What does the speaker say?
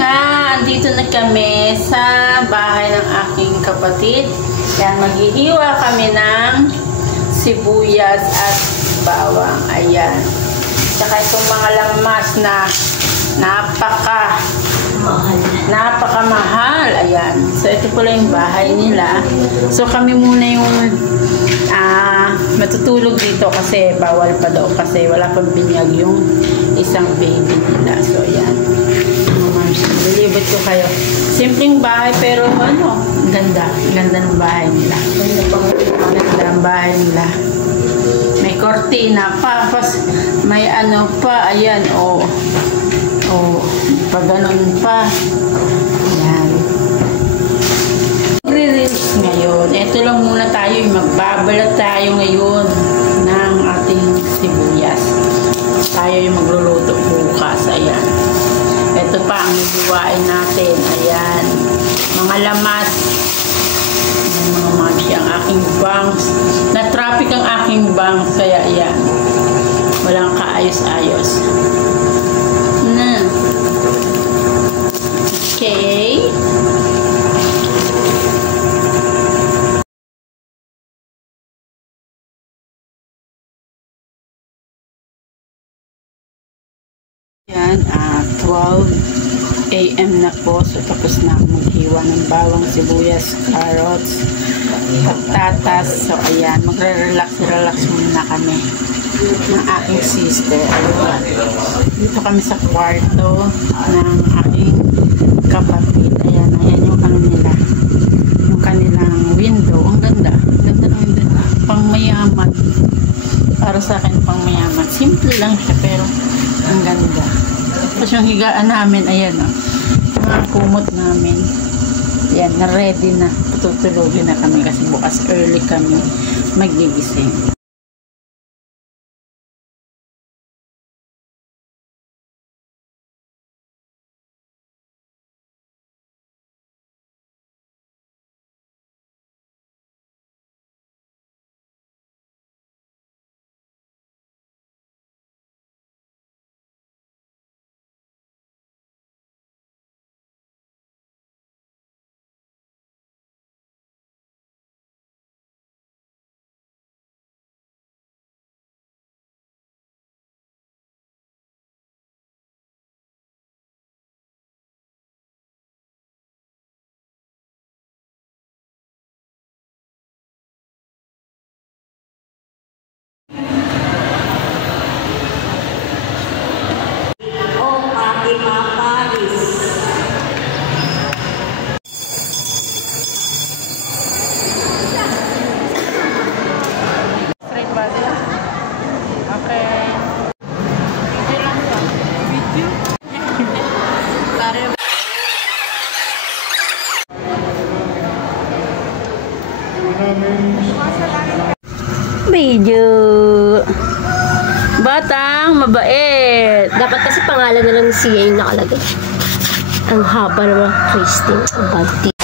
nga, andito na kami sa bahay ng aking kapatid. Yan, maghihiwa kami ng sibuyas at bawang. Ayan. Tsaka itong mga lamas na napakamahal. Ayan. So, ito pala yung bahay nila. So, kami muna yung matutulog dito kasi bawal pa daw kasi wala pang binyag yung isang baby nila. So, ayan. Bilibot ko kayo. Simpleng bahay pero ano, ganda. Ganda ng bahay nila. Ganda ng bahay nila. May kortina pa. May ano pa. Ayan, oh. Oh, pag ganun pa. Ayan. Re-reels ngayon. Ito lang muna tayo. Magbabalat tayo ngayon ng ating sibuyas. Tayo yung magluluto bukas. Ayan. Ito pa ang hiwain natin. Ayan. Mga lamas. Mga mami ang aking bangs. Na-traffic ang aking bangs. Kaya ayan. Walang kaayos-ayos. Na. Okay. Yan, 12 AM na po. So, tapos na maghiwa ng bawang, sibuyas, carrots, patatas. So, ayan, magre-relax muna kami ng aking sister. Ayan. Dito kami sa kwarto ng aking kapatid. Ayan, ayan yung ano nila. Yung kanilang window. Ang ganda. Ang ganda ng window. Pang mayaman. Para sa akin, pang mayaman. Simple lang siya, pero ang ganda. Tapos yung higaan namin, ayan o. Yung mga kumot namin. Ayan, na-ready na. Tutulogin na kami kasi bukas early kami magigising. Video. Batang mabait. Dapat kasi pangalan na lang siya yung nakalagay. Ang haba naman, Christine Abadi.